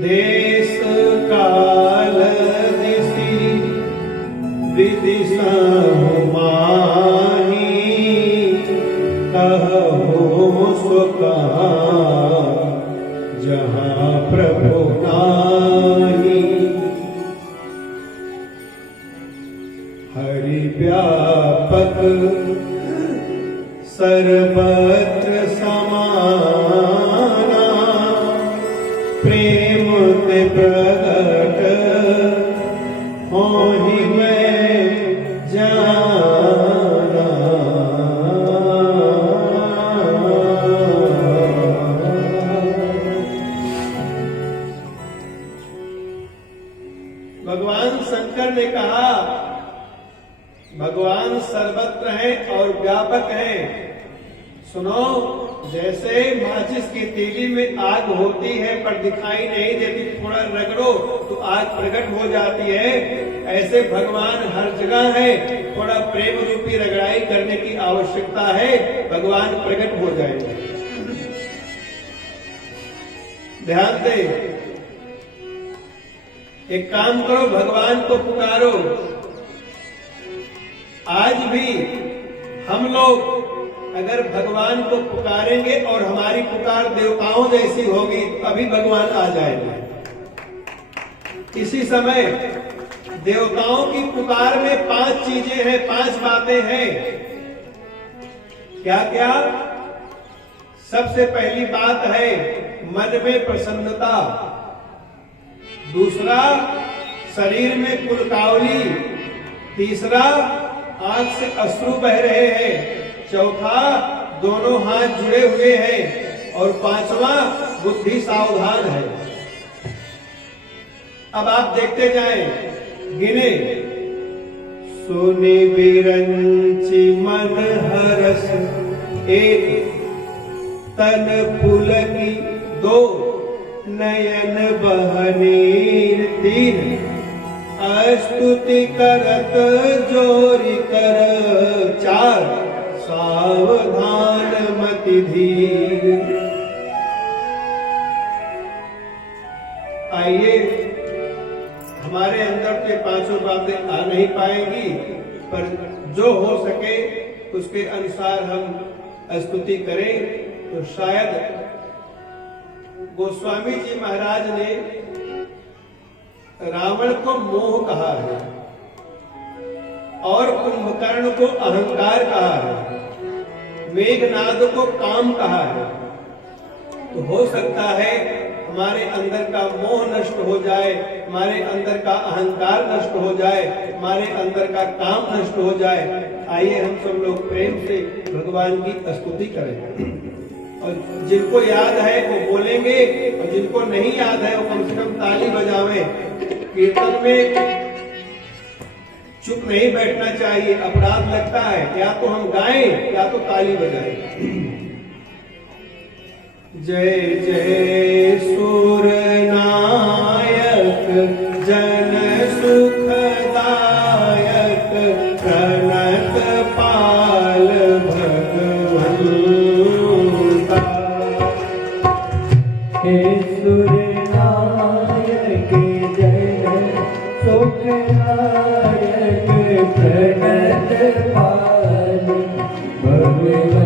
देश काल दिशि विदिशा माही कहो सो कहा जहाँ प्रभु नाही। हरि व्यापक सर्वत्र समाना प्रेम ते प्रगट होहि मैं जाना। भगवान शंकर ने कहा भगवान सर्वत्र हैं और व्यापक हैं। सुनो, जैसे माचिस की तीली में आग होती है पर दिखाई नहीं देती, थोड़ा रगड़ो तो आग प्रकट हो जाती है, ऐसे भगवान हर जगह है। थोड़ा प्रेम रूपी रगड़ाई करने की आवश्यकता है, भगवान प्रकट हो जाएंगे। ध्यान दे, एक काम करो, भगवान को पुकारो। आज भी हम लोग अगर भगवान को पुकारेंगे और हमारी पुकार देवताओं जैसी होगी तो अभी भगवान आ जाएंगे। इसी समय देवताओं की पुकार में 5 चीजें हैं, 5 बातें हैं। क्या क्या? सबसे पहली बात है मन में प्रसन्नता, दूसरा शरीर में पुलकावली, तीसरा आंख से अश्रु बह रहे हैं, चौथा दोनों हाथ जुड़े हुए हैं और पांचवा बुद्धि सावधान है। अब आप देखते जाएं, गिने। सुनि विरंचि मन हरस 1, तन पुलकी 2, नयन बहनीर 3, स्तुति करत जोरी कर 4, सावधान मति धीर। आइए, हमारे अंदर के 5 बातें आ नहीं पाएंगी, पर जो हो सके उसके अनुसार हम स्तुति करें। तो शायद गोस्वामी जी महाराज ने रावण को मोह कहा है और कुंभकर्ण को अहंकार कहा है, मेघनाद को काम कहा है। तो हो सकता है हमारे अंदर का मोह नष्ट हो जाए, हमारे अंदर का अहंकार नष्ट हो जाए, हमारे अंदर का काम नष्ट हो जाए। आइए हम सब लोग प्रेम से भगवान की स्तुति करें, और जिनको याद है वो बोलेंगे और जिनको नहीं याद है वो कम से कम ताली बजावें। कीर्तन में चुप नहीं बैठना चाहिए, अपराध लगता है। या तो हम गाएं या तो ताली बजाएं। जय जय सुर नायक जन सुखदायक प्रणत पाल भगवंता। हे सुर नायक जन सुखदायक प्रणत पाल भगवंता।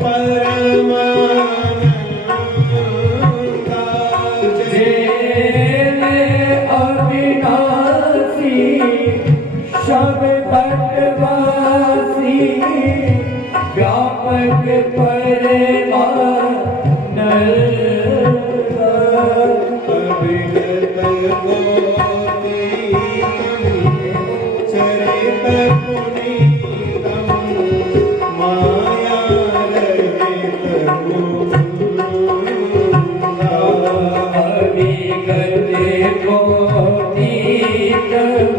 परमानंदा जेने अविनाशी सब भटवासी व्यापक परमानंदा अविगत गोपीतम चरित पुनीतम माया रहित मुकुंदा अविगत गोपीतम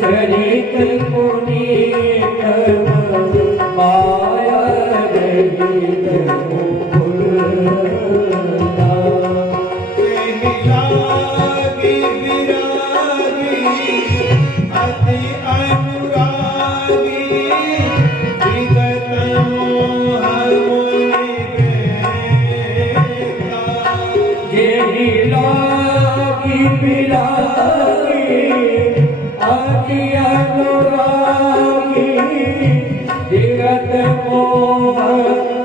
चरित पुनीतम माया रहित मुकुंदा लागी विरागी अति अनुरागी विगत मोह मुनि बेता जेहि लागी बिरागी अति अनुरागी विगत मोह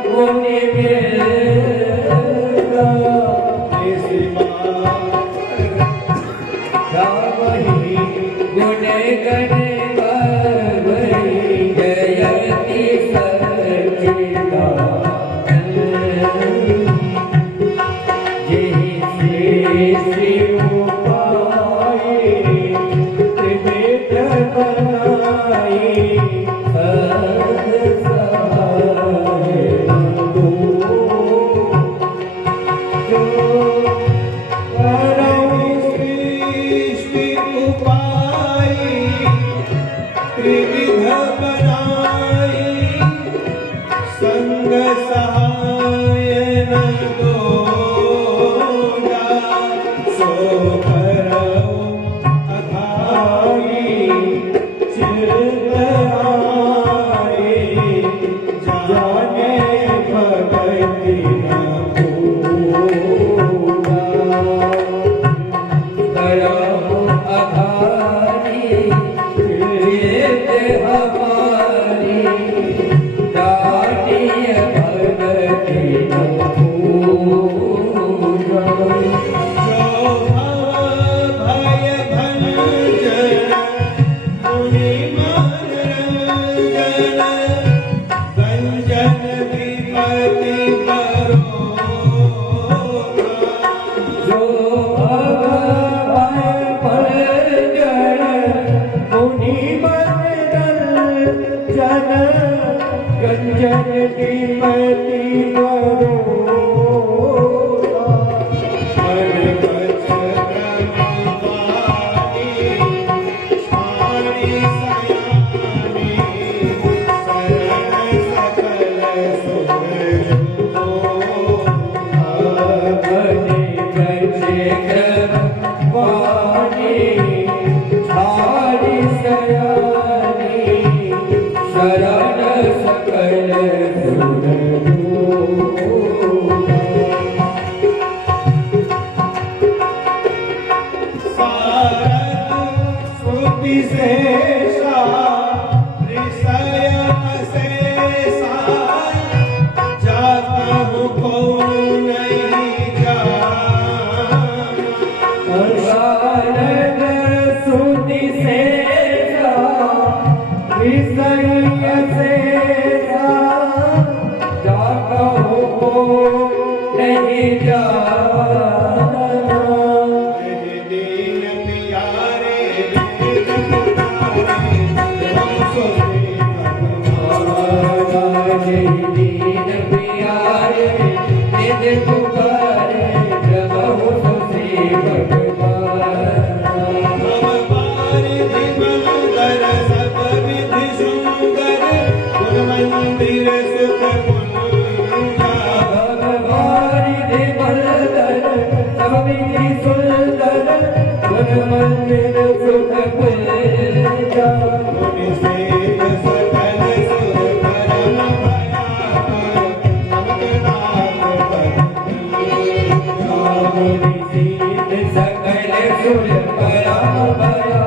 मुनि बेता रामहि गुण गण गावहि जयति सच्चिदानंद जेहि श्री उपाय त्रिविध बनाई सद सहाय दो त्रिविध बनाई संग सहाय न दोजा सो करऊ अधाई चिरतराई जाने भगति न भूला करहु अघारी चित हमारी दाटिय भगति न भूला जो भय भंजन मुनि मनरंजन गंजन विपति परोगा जो भय भंजन मुनि मनरंजन गंजन विपति परोगा मन बच ब्रह्मवाणी छाणी सयानी शरण सकल सुरजो बने गजे वाणी छाड़ी सयानी शरण सकल सारद श्रुति शेषा ऋषय अशेषा जाता हूँ कौन नहीं जाना शारद श्रुति शेषा विषय शेषा जाकहु को नहीं जाना दीन प्यारे वेद पुकारे हम सोते दीन प्यारे निज पुकारे प्रभु से भगवान सब पारिधि मंदर सब विधि सुंदर गुण मंदिर सुख पुंजा भगवान दे बलदर सब विधि सुंदर गुण मंदिर सुख पुंजा मुनि सेव सकल सुर परम भया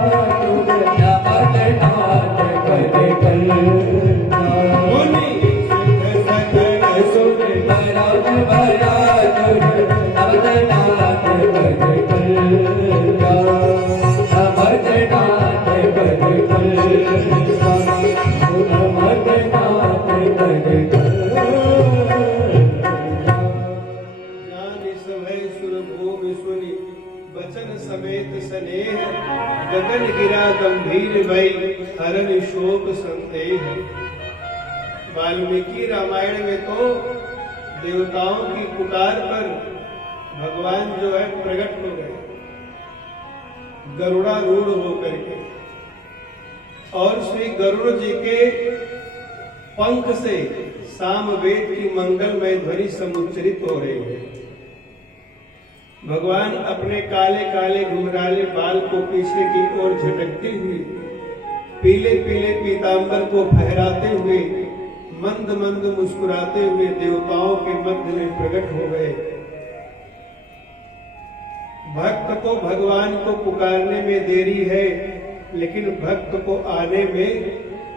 गिरा गंभीर भई हरन शोक संदेह। वाल्मीकि रामायण में तो देवताओं की पुकार पर भगवान जो है प्रकट हो गए गरुड़ारूढ़ होकर के, और श्री गरुड़ जी के पंख से सामवेद की मंगलमय ध्वनि समुच्चरित हो रही है। भगवान अपने काले काले घुंघराले बाल को पीछे की ओर झटकती हुई, पीले पीले पीतांबर को फहराते हुए, मंद मंद मुस्कुराते हुए देवताओं के मध्य में प्रकट हो गए। भक्त को भगवान को पुकारने में देरी है, लेकिन भक्त को आने में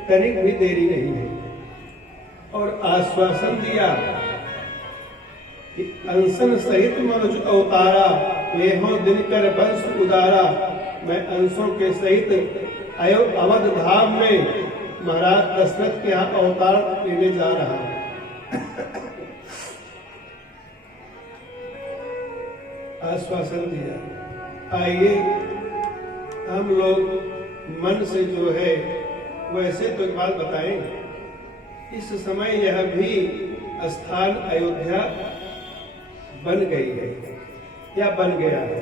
तनिक भी देरी नहीं है। और आश्वासन दिया कि अंशन सहित मनुज अवतारा, लेहो दिनकर वंश उदारा। मैं अंशों के सहित अवध धाम में महाराज दशरथ के यहाँ अवतार लेने जा रहा हूं। आश्वासन दिया। आइए हम लोग मन से जो है वैसे तो एक बात बताएं, इस समय यह भी स्थान अयोध्या बन गई है या बन गया है,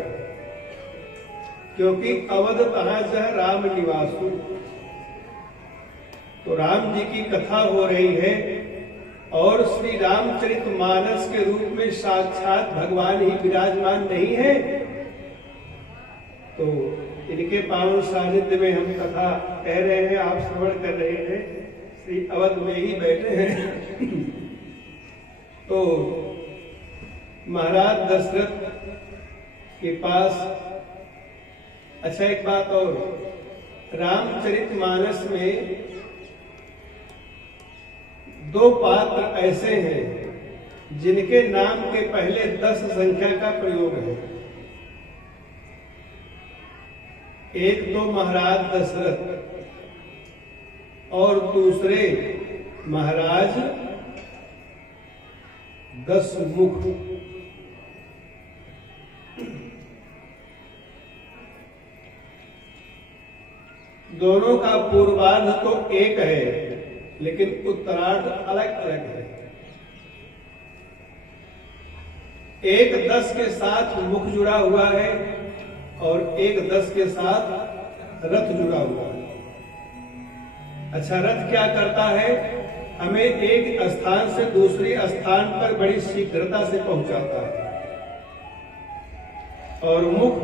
क्योंकि अवध कहां से राम निवासु, तो राम जी की कथा हो रही है और श्री रामचरित मानस के रूप में साक्षात भगवान ही विराजमान नहीं है। तो इनके पावन सानिध्य में हम कथा कह रहे हैं, आप श्रवण कर रहे हैं, श्री अवध में ही बैठे हैं। तो महाराज दशरथ के पास, अच्छा एक बात और, रामचरितमानस में 2 पात्र ऐसे हैं जिनके नाम के पहले 10 संख्या का प्रयोग है। एक तो महाराज दशरथ और दूसरे महाराज दशमुख। दोनों का पूर्वार्ध तो एक है, लेकिन उत्तरार्ध अलग अलग है। एक 10 के साथ मुख जुड़ा हुआ है और एक 10 के साथ रथ जुड़ा हुआ है। अच्छा, रथ क्या करता है? हमें एक स्थान से दूसरे स्थान पर बड़ी शीघ्रता से पहुंचाता है। और मुख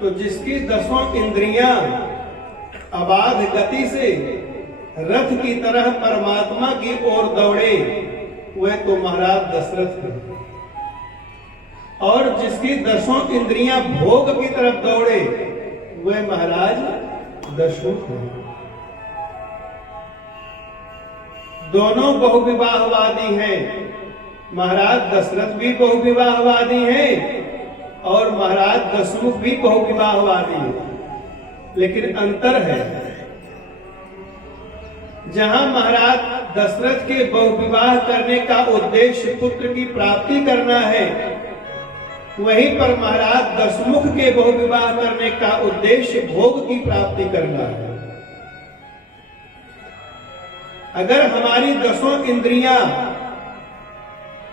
तो जिसकी 10 इंद्रियां अबाध गति से रथ की तरह परमात्मा की ओर दौड़े, वह तो महाराज दशरथ है। और जिसकी 10 इंद्रियां भोग की तरफ दौड़े, वह महाराज दशमुख है। दोनों बहुविवाहवादी हैं। महाराज दशरथ भी बहुविवाहवादी हैं और महाराज दशमुख भी बहुविवाहवादी है, लेकिन अंतर है। जहां महाराज दशरथ के बहुविवाह करने का उद्देश्य पुत्र की प्राप्ति करना है, वहीं पर महाराज दशमुख के बहुविवाह करने का उद्देश्य भोग की प्राप्ति करना है। अगर हमारी 10 इंद्रियां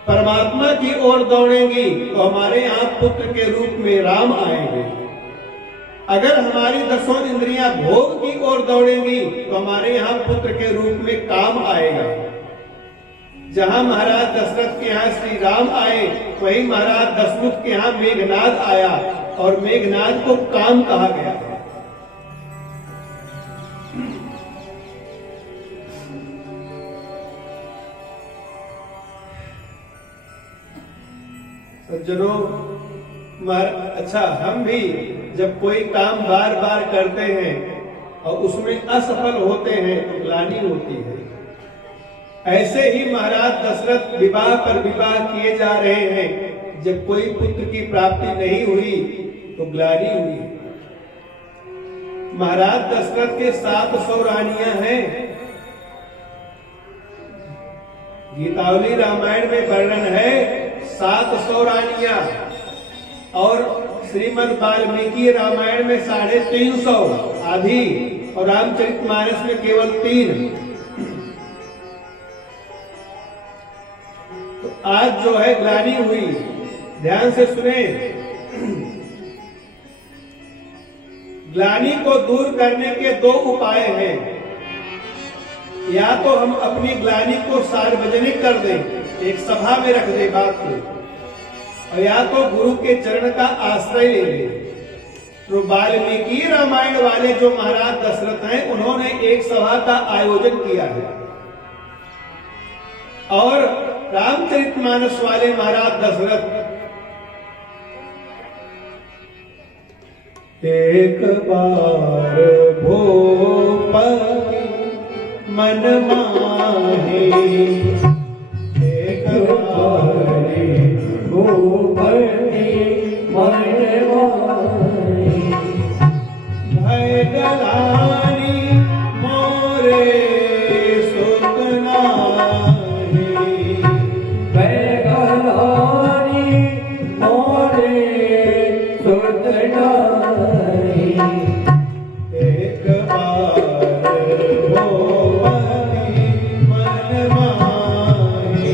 परमात्मा की ओर दौड़ेंगी तो हमारे यहाँ पुत्र के रूप में राम आएंगे। अगर हमारी 10 इंद्रियां भोग की ओर दौड़ेंगी तो हमारे यहाँ पुत्र के रूप में काम आएगा। जहां महाराज दशरथ के यहाँ श्री राम आए, वहीं महाराज दशमुख के यहाँ मेघनाद आया और मेघनाद को काम कहा गया। सज्जनों, अच्छा, हम भी जब कोई काम बार बार करते हैं और उसमें असफल होते हैं तो ग्लानि होती है। ऐसे ही महाराज दशरथ विवाह पर विवाह किए जा रहे हैं। जब कोई पुत्र की प्राप्ति नहीं हुई तो ग्लानि हुई। महाराज दशरथ के 700 रानियां हैं। गीतावली रामायण में वर्णन है 700 रानियां और श्रीमद् वाल्मीकि रामायण में 350 आधी और रामचरितमानस में केवल 3। तो आज जो है ग्लानि हुई, ध्यान से सुने। ग्लानि को दूर करने के 2 उपाय हैं। या तो हम अपनी ग्लानि को सार्वजनिक कर दें, एक सभा में रख दें बात को, और या तो गुरु के चरण का आश्रय ले लें। तो वाल्मीकि रामायण वाले जो महाराज दशरथ हैं, उन्होंने एक सभा का आयोजन किया है, और रामचरितमानस वाले महाराज दशरथ एक बार भूपति मन माहे, एक बार भूपति मन माहे, भय गलानि मोरे सुत नाहि, भय गलानि मोरे सुत नाहि, एक बार भूपति मन माहे,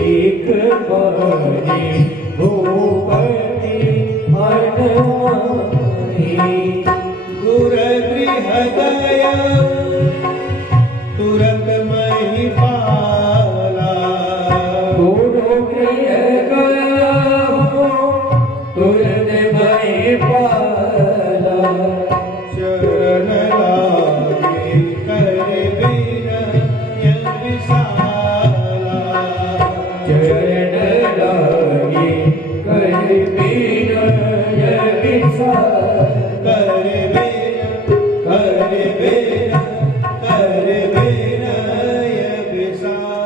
एक बारी भूपति मन माहे, गुर गृह गया तुरंत महिपाला, गुरु गृह गया तुरंत महिपाला, चरण लागे कर विनय विशाला, चरण लागे कर विनय विशाला, कर विनय विशाला।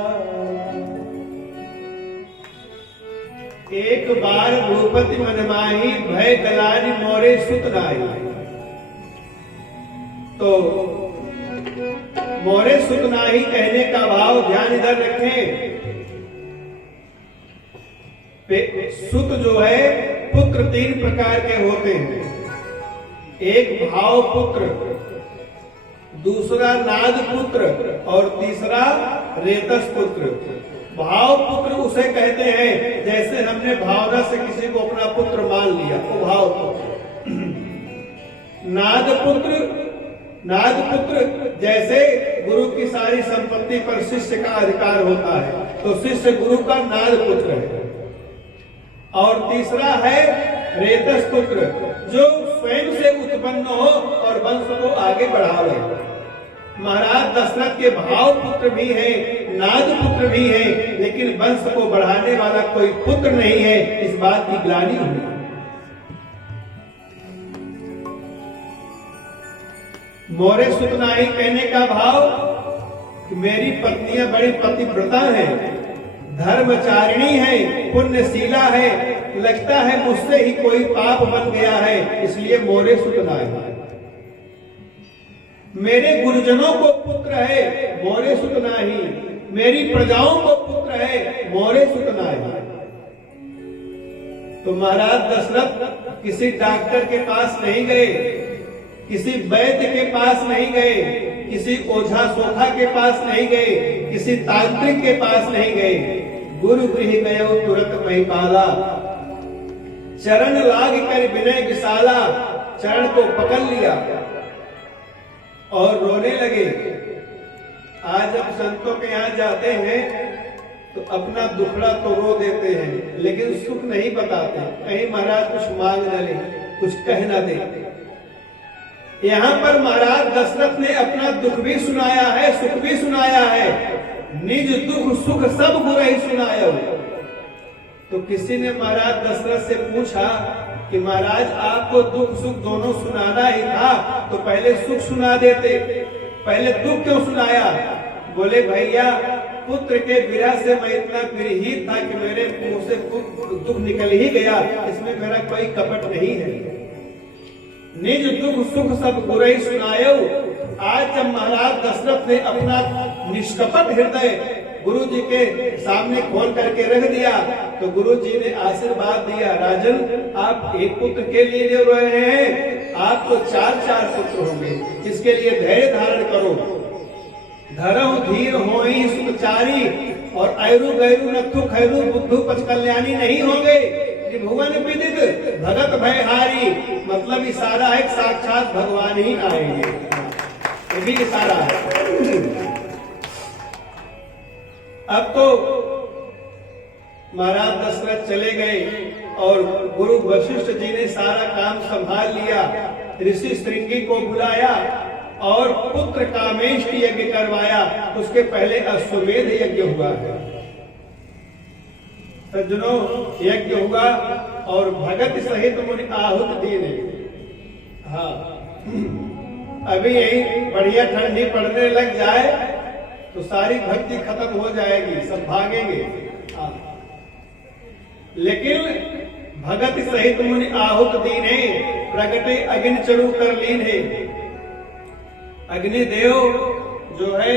एक बार भूपति मन माही, भय गलानि मोरे सुत नाहि। तो मोरे सुत नाहि कहने का भाव ध्यान इधर रखें। सुत जो है, पुत्र 3 प्रकार के होते हैं। एक भाव पुत्र, दूसरा नाद पुत्र और तीसरा रेतस पुत्र। भाव पुत्र उसे कहते हैं जैसे हमने भावना से किसी को अपना पुत्र मान लिया, वो भाव पुत्र। नाद पुत्र जैसे गुरु की सारी संपत्ति पर शिष्य का अधिकार होता है, तो शिष्य गुरु का नाद पुत्र है। और तीसरा है रेतस पुत्र, जो स्वयं से उत्पन्न हो और वंश को आगे बढ़ावे। महाराज दशरथ के भाव पुत्र भी हैं, नाद पुत्र भी हैं, लेकिन वंश को बढ़ाने वाला कोई पुत्र नहीं है। इस बात की ग्लानि हुई। मोरे सुत नाहि कहने का भाव कि मेरी पत्नियां बड़ी पतिव्रता हैं, धर्मचारिणी है, पुण्यशीला है, लगता है मुझसे ही कोई पाप बन गया है, इसलिए मोरे सुत नाहि। मेरे गुरुजनों को पुत्र है, मोरे सुत नाहि। मेरी प्रजाओं को पुत्र है, मोरे सुत नाहि। तो महाराज दशरथ किसी डॉक्टर के पास नहीं गए, किसी वैद्य के पास नहीं गए, किसी ओझा सोखा के पास नहीं गए, किसी तांत्रिक के पास नहीं गए। गुरु गृह गयो तुरंत महिपाला, चरण लाग कर विनय विशाला, चरण को पकड़ लिया और रोने लगे। आज जब संतों के यहाँ जाते हैं तो अपना दुखड़ा तो रो देते हैं, लेकिन सुख नहीं बताते। कहीं महाराज कुछ मांग न ले, कुछ कह न दे। यहाँ पर महाराज दशरथ ने अपना दुख भी सुनाया है, सुख भी सुनाया है। निज दुख सुख सब गुरहि सुनायो। तो किसी ने महाराज दशरथ से पूछा कि महाराज आपको दुख सुख दोनों सुनाना ही था, तो पहले सुख सुना देते, पहले दुख क्यों सुनाया? बोले भैया, पुत्र के विरह से मैं इतना विरहित था कि मेरे मुंह से दुख निकल ही गया, इसमें मेरा कोई कपट नहीं है। निज दुख सुख सब गुरहि सुनायो। आज जब महाराज दशरथ ने अपना निष्कपट हृदय गुरु जी के सामने खोल करके रख दिया तो गुरु जी ने आशीर्वाद दिया, राजन आप एक पुत्र के लिए जो रहे हैं, आप तो 4 पुत्र होंगे, इसके लिए धैर्य धारण करो। धरहु धीर होई सुखचारी और ऐरु गैरु नथु खैरु बुद्धू पच कल्याणी नहीं होंगे, भुवन विदित भगत भयहारी। मतलब इशारा है साक्षात भगवान ही आएंगे, ये भी इशारा है। अब तो महाराज दशरथ चले गए और गुरु वशिष्ठ जी ने सारा काम संभाल लिया। ऋषि श्रृंगी को बुलाया और पुत्र कामेष्टि यज्ञ करवाया। उसके पहले अश्वमेध यज्ञ हुआ है सज्जनों, यज्ञ हुआ और भगत सहित मुनि आहुत दीने। हाँ, अभी यही बढ़िया ठंडी पड़ने लग जाए तो सारी भक्ति खत्म हो जाएगी, सब भागेंगे। हाँ, लेकिन भगत सहित मुनि आहुत दीने प्रगटे अग्नि चरु कर लीने। अग्निदेव जो है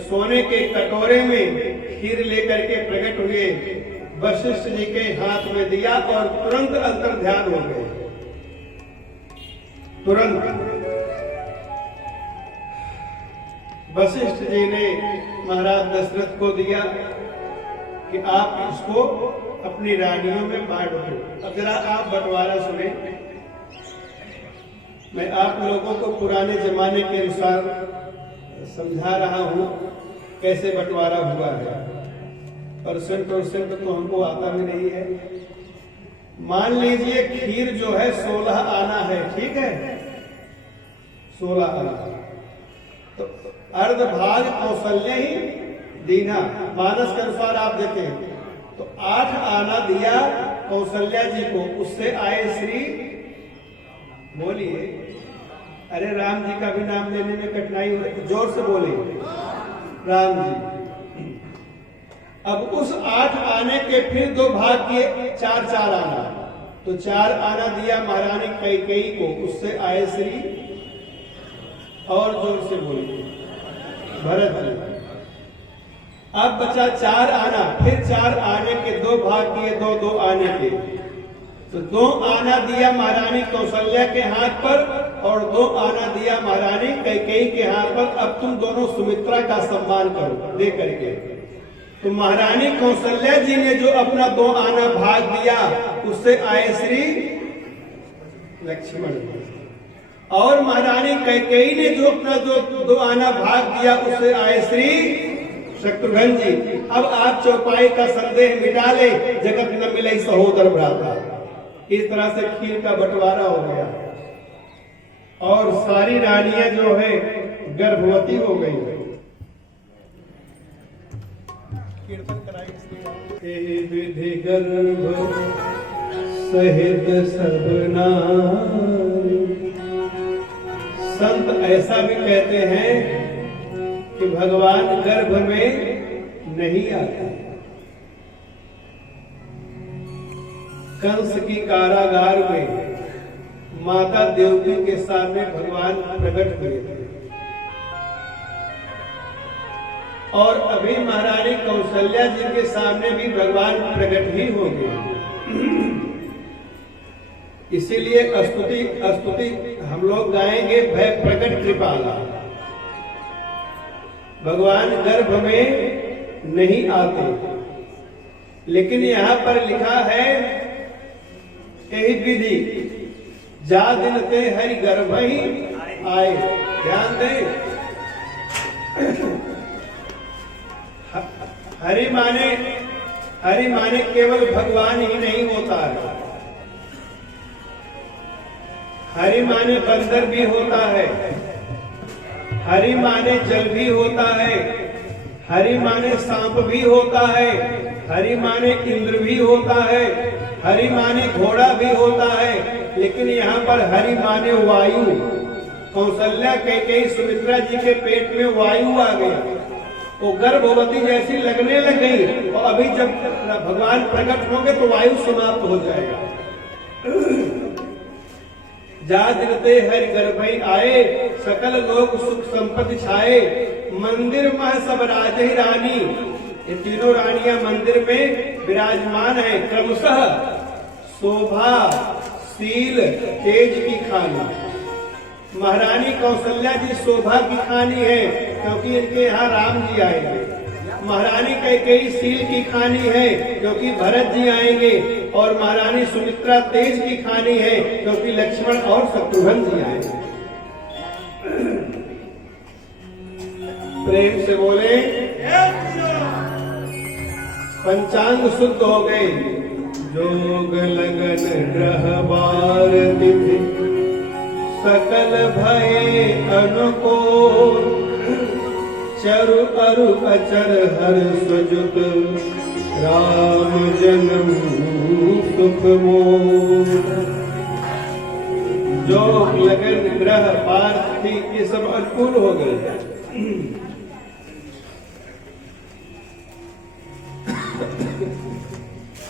सोने के कटोरे में खीर लेकर के प्रकट हुए, वशिष्ठ जी के हाथ में दिया और तुरंत अंतर ध्यान हो गए। तुरंत वशिष्ठ जी ने महाराज दशरथ को दिया कि आप इसको अपनी रानियों में बांट दो। अब जरा आप बंटवारा सुने, मैं आप लोगों को पुराने जमाने के अनुसार समझा रहा हूं कैसे बंटवारा हुआ है। परसेंट तो हमको आता भी नहीं है। मान लीजिए खीर जो है 16 आना है, ठीक है, 16 आना, तो अर्ध भाग कौशल्य ही दीना। मानस के अनुसार आप देखें तो 8 आना दिया कौशल्या जी को, उससे आए श्री, बोलिए, अरे राम जी का भी नाम लेने में कठिनाई हो रही, जोर से बोले, राम जी। अब उस 8 आने के फिर 2 भाग किए, 4 आना, तो 4 आना दिया महारानी कैकेयी को, उससे आए श्री, और जोर से बोलिए, भरत जी। अब बचा 4 आना, फिर 4 आने के 2 भाग किए, 2 आने के, तो 2 आना दिया महारानी कौशल्या के हाथ पर और 2 आना दिया महारानी कैकेयी के हाथ पर। अब तुम दोनों सुमित्रा का सम्मान करो दे करके। तो महारानी कौशल्या जी ने जो अपना 2 आना भाग दिया, उससे आए श्री लक्ष्मण, और महारानी कैकेयी ने जो अपना 2 आना भाग दिया, उससे आए श्री शत्रुघ्न जी। अब आप चौपाई का संदेह मिटा ले, जगत न मिले सहोदर भ्राता। इस तरह से खीर का बंटवारा हो गया और सारी रानियां जो है गर्भवती हो गई। कीर्तन कराई विधि गर्भ सहित सब नारी। संत ऐसा भी कहते हैं कि भगवान गर्भ में नहीं आते। कंस की कारागार में माता देवकी के सामने भगवान प्रकट हुए थे और अभी महारानी कौशल्या जी के सामने भी भगवान प्रकट ही होंगे। इसीलिए स्तुति हम लोग गाएंगे, भय प्रकट कृपाला। भगवान गर्भ में नहीं आते, लेकिन यहाँ पर लिखा है यही विधि जा दिन ते हरि गर्भ ही आए। ध्यान दें, हरि माने केवल भगवान ही नहीं होता है। हरि माने बंदर भी होता है, हरि माने जल भी होता है, हरि माने सांप भी होता है, हरि माने इंद्र भी होता है, हरि माने घोड़ा भी होता है। लेकिन यहाँ पर हरि माने वायु। कौशल्या कैकेयी सुमित्रा जी के पेट में वायु आ गया, वो गर्भवती जैसी लगने लग गई और अभी जब भगवान प्रकट होंगे तो वायु समाप्त हो जाएगा। जा दिनते हरि गर्भ ही आए, सकल लोग सुख संपत्ति छाए, मंदिर मह सब राज ही रानी। ये तीनों रानियां मंदिर में विराजमान है। क्रमशः शोभा, शील, तेज की खानी। महारानी कौशल्या जी शोभा की खानी है क्योंकि इनके यहाँ राम जी आएंगे। महारानी कैकेयी शील की खानी है क्योंकि भरत जी आएंगे। और महारानी सुमित्रा तेज की खानी है क्योंकि लक्ष्मण और शत्रुघ्न जी आएंगे। प्रेम से बोले, पंचांग शुद्ध हो गए। जोग लगन ग्रह बार तिथि सकल भये अनुकूल। चरु अरु अचर हर स्वजुत राम जन्म सुख मोर। जोग लगन ग्रह बार तिथि ये सब अनुकूल हो गए।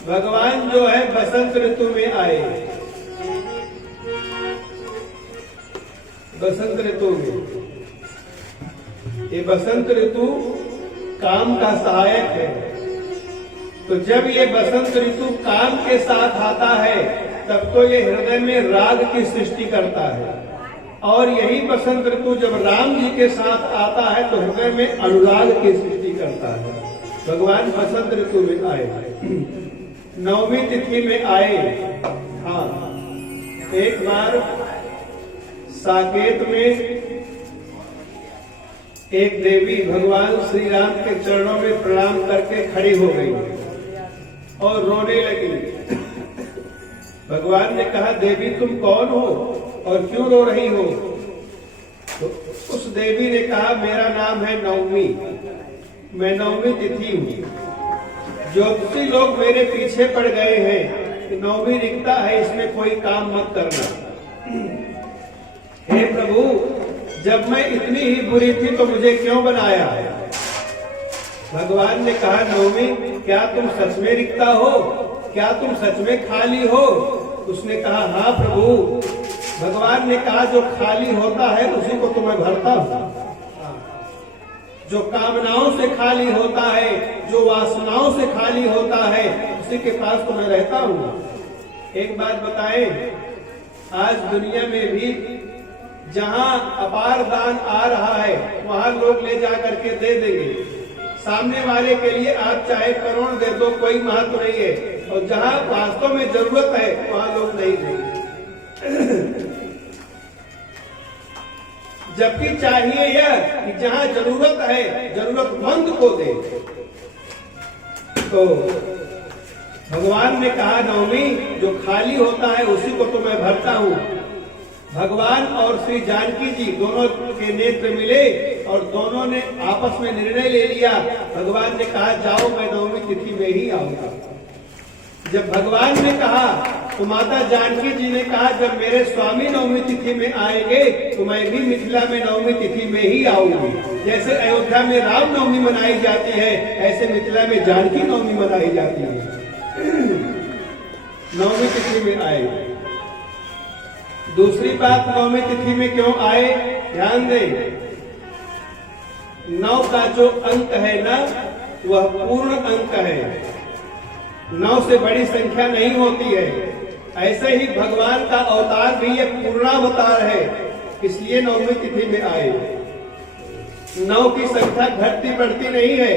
भगवान जो है बसंत ऋतु में आए। बसंत ऋतु में, ये बसंत ऋतु काम का सहायक है। तो जब ये बसंत ऋतु काम के साथ आता है तब तो ये हृदय में राग की सृष्टि करता है। और यही बसंत ऋतु जब राम जी के साथ आता है तो हृदय में अनुराग की सृष्टि करता है। भगवान बसंत ऋतु में आए, नवमी तिथि में आए। हाँ, एक बार साकेत में एक देवी भगवान श्री राम के चरणों में प्रणाम करके खड़ी हो गई और रोने लगी। भगवान ने कहा, देवी तुम कौन हो और क्यों रो रही हो? तो उस देवी ने कहा, मेरा नाम है नवमी, मैं नवमी तिथि हूँ। ज्योतिषी लोग मेरे पीछे पड़ गए हैं कि नवमी रिक्ता है, इसमें कोई काम मत करना। हे प्रभु, जब मैं इतनी ही बुरी थी तो मुझे क्यों बनाया? भगवान ने कहा, नवमी क्या तुम सच में रिक्ता हो? क्या तुम सच में खाली हो? उसने कहा, हाँ प्रभु। भगवान ने कहा, जो खाली होता है उसी को तो मैं भरता हूँ। जो कामनाओं से खाली होता है, जो वासनाओं से खाली होता है, उसी के पास तो मैं रहता हूँ। एक बात बताएं, आज दुनिया में भी जहां अपार दान आ रहा है वहां लोग ले जा करके दे देंगे। सामने वाले के लिए आप चाहे करोड़ दे दो, कोई महत्व नहीं है। और जहां वास्तव में जरूरत है वहां लोग नहीं देंगे। जबकि चाहिए यह कि जहां जरूरत है जरूरतमंद को दे। तो भगवान ने कहा, नवमी जो खाली होता है उसी को तो मैं भरता हूँ। भगवान और श्री जानकी जी दोनों के नेत्र मिले और दोनों ने आपस में निर्णय ले लिया। भगवान ने कहा, जाओ मैं नवमी तिथि में ही आऊंगा। जब भगवान ने कहा तो माता जानकी जी ने कहा, जब मेरे स्वामी नवमी तिथि में आएंगे तो मैं भी मिथिला में नवमी तिथि में ही आऊंगी। जैसे अयोध्या में राम नवमी मनाई जाती है, ऐसे मिथिला में जानकी नवमी मनाई जाती है। नवमी तिथि में आए। दूसरी बात, नवमी तिथि में क्यों आए, ध्यान दें। 9 का जो अंक है ना, वह पूर्ण अंक है। 9 से बड़ी संख्या नहीं होती है। ऐसे ही भगवान का अवतार भी एक पूर्णावतार है, इसलिए नवमी तिथि में आए। 9 की संख्या घटती बढ़ती नहीं है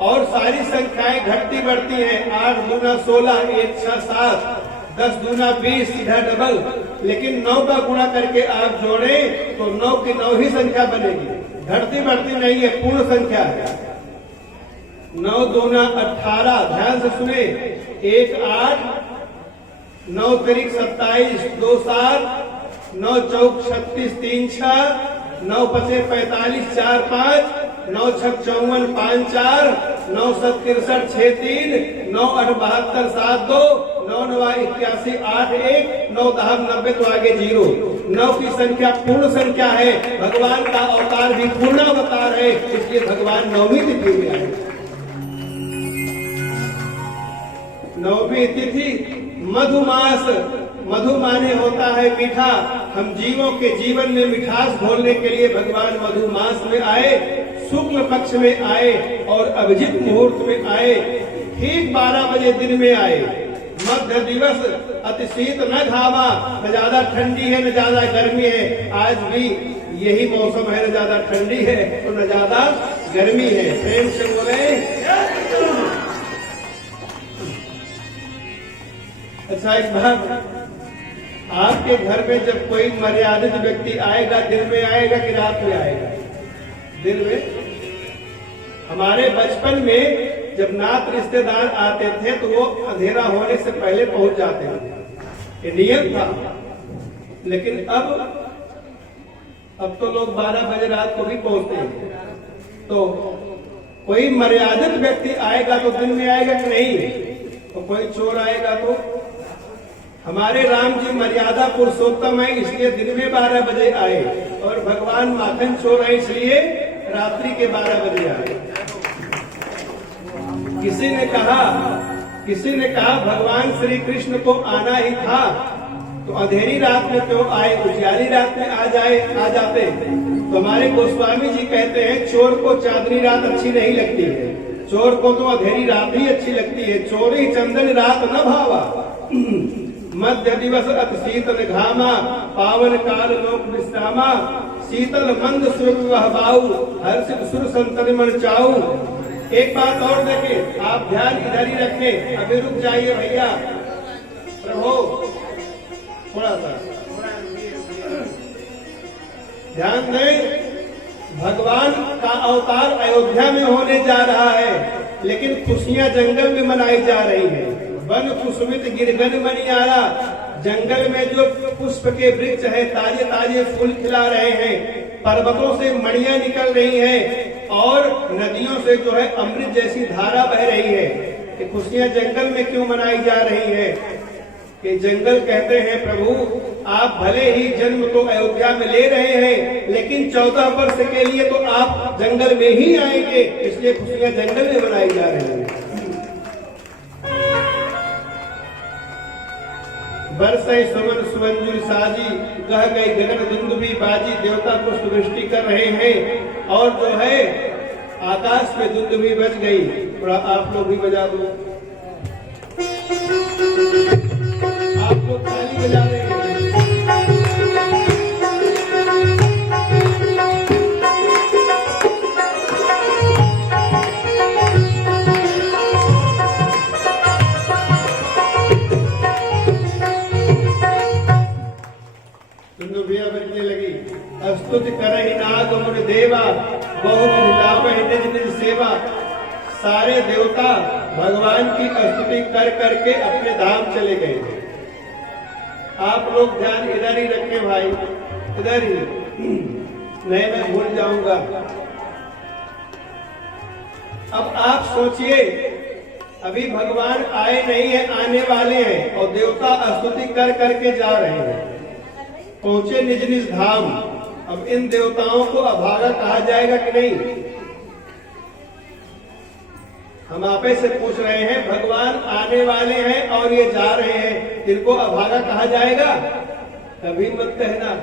और सारी संख्याएं घटती बढ़ती हैं। 8 दूना 16, 1 6 7, 10 दूना 20, सीधा डबल। लेकिन 9 का गुणा करके आप जोड़ें तो 9 की 9 ही संख्या बनेगी, घटती बढ़ती नहीं है, पूर्ण संख्या है। 9 दूना 18, ध्यान से सुने। 1 8, 9 तिरिक 27, 2 7, 9 चौक 36, 3 6, 9 पचे 45, 4 5, 9 छक 54, 5 4, 9 7 63, 6 3, 9 8 72, 7 2, 9 9 81, 8 1, 9 10 90 तो आगे 0। 9 की संख्या पूर्ण संख्या है। भगवान का अवतार भी पूर्ण अवतार है, इसलिए भगवान नवमी तिथि में आए। नवमी तिथि मधुमास, मधु माने होता है मीठा। हम जीवों के जीवन में मिठास घोलने के लिए भगवान मधुमास में आए। शुक्ल पक्ष में आए और अभिजित मुहूर्त में आए, ठीक 12 बजे दिन में आए। मध्य दिवस अति शीत न घामा, न ज्यादा ठंडी है न ज्यादा गर्मी है। आज भी यही मौसम है, न ज्यादा ठंडी है और न ज्यादा गर्मी है। प्रेम से बोले। अच्छा, एक बात, आपके घर में जब कोई मर्यादित व्यक्ति आएगा, दिन में आएगा कि रात में आएगा? दिन में। हमारे बचपन में जब नात रिश्तेदार आते थे तो वो अंधेरा होने से पहले पहुंच जाते थे, ये नियम था। लेकिन अब तो लोग 12 बजे रात को भी पहुंचते हैं। तो कोई मर्यादित व्यक्ति आएगा तो दिन में आएगा कि नहीं? तो कोई चोर आएगा तो? हमारे राम जी मर्यादा पुरुषोत्तम है, इसलिए दिन में 12 बजे आए, और भगवान माखन चोर है इसलिए रात्रि के 12 बजे आए। किसी ने कहा भगवान श्री कृष्ण को आना ही था तो अंधेरी रात में क्यों आए, उजियारी रात में आ जाते। तो हमारे गोस्वामी जी कहते हैं चोर को चांदनी रात अच्छी नहीं लगती है, चोर को तो अंधेरी रात ही अच्छी लगती है। चोरी चंदन रात न भावा, मध्य दिवस अति शीतल घामा, पावन काल लोक विश्रामा, शीतल मंद सुर वह बाऊ, हर्षित सुर संतन मन चाऊ। एक बात और देखें, आप ध्यान इधर ही रखें, अभी रुक जाइए भैया। प्रभु थोड़ा सा ध्यान दें, भगवान का अवतार अयोध्या में होने जा रहा है, लेकिन खुशियां जंगल में मनाई जा रही है। वन कुसुमित गिरगन मनियारा, जंगल में जो पुष्प के वृक्ष है, ताजे ताजे फूल खिला रहे हैं, पर्वतों से मणियां निकल रही हैं और नदियों से जो है अमृत जैसी धारा बह रही है। कि खुशियां जंगल में क्यों मनाई जा रही है? कि जंगल कहते हैं प्रभु आप भले ही जन्म तो अयोध्या में ले रहे हैं, लेकिन 14 वर्ष के लिए तो आप जंगल में ही आएंगे, इसलिए खुशियां जंगल में मनाई जा रही हैं। बरसे सुमन सुमंजुल साजी, कह गई गगन दुंदुभी बाजी। देवता पुष्प वृष्टि कर रहे हैं और जो है आकाश में दुंदुभी बज गई। थोड़ा आप लोग भी बजा दो, आप लोग ताली बजा रहे हैं। बजने लगी। स्तुति करहि नाग मुन देवा, बहुत हिलावहि निज निज सेवा। सारे देवता भगवान की स्तुति कर करके अपने धाम चले गए। आप लोग ध्यान इधर ही रखें भाई, इधर ही, नहीं मैं भूल जाऊंगा। अब आप सोचिए, अभी भगवान आए नहीं है, आने वाले हैं और देवता स्तुति कर करके जा रहे हैं, पहुंचे निज निज धाम। अब इन देवताओं को अभागा कहा जाएगा कि नहीं? हम आपे से पूछ रहे हैं, भगवान आने वाले हैं और ये जा रहे हैं, इनको अभागा कहा जाएगा? कभी मत कहना।